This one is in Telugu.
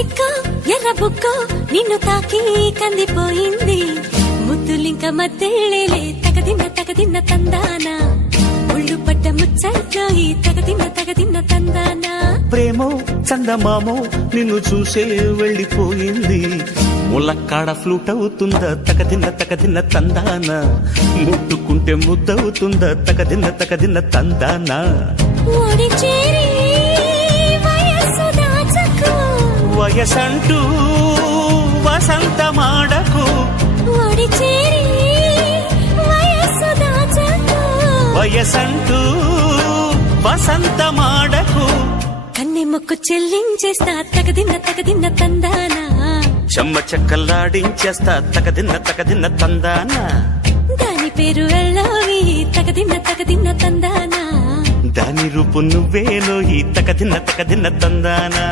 సిక్క ఎర్ర బుక్క నిన్ను తాకి కందిపోయింది ముద్దులింక మధ్యలేలే తగదిన్న తందానా ఒళ్ళు పడ్డ ముచ్చట్లో ఈ తగదిన్న తందానా ప్రేమో చందమామో నిన్ను చూసే వెళ్ళిపోయింది ములక్కాడ ఫ్లూట్ అవుతుందా తగదిన్న తందానా ముట్టుకుంటే ముద్దవుతుందా తగదిన్న తందానా ఓడి చేరి వయస్సు దాచకు వయసంటూ వసంతమాడకు ఓడి చేరి వయస్సు దాచకు వయసంటూ వసంతమాడకు కన్నె మొక్కు చెల్లించేస్తా తగదిన్న తందానా చెమ్మ చెక్కల్లాడించేస్తా తగదిన్న తందానా దాని పేరు వెళ్ళవి తగదిన్న తందానా దాని రూపు నువ్వేనో ఈ తగదిన్న తందానా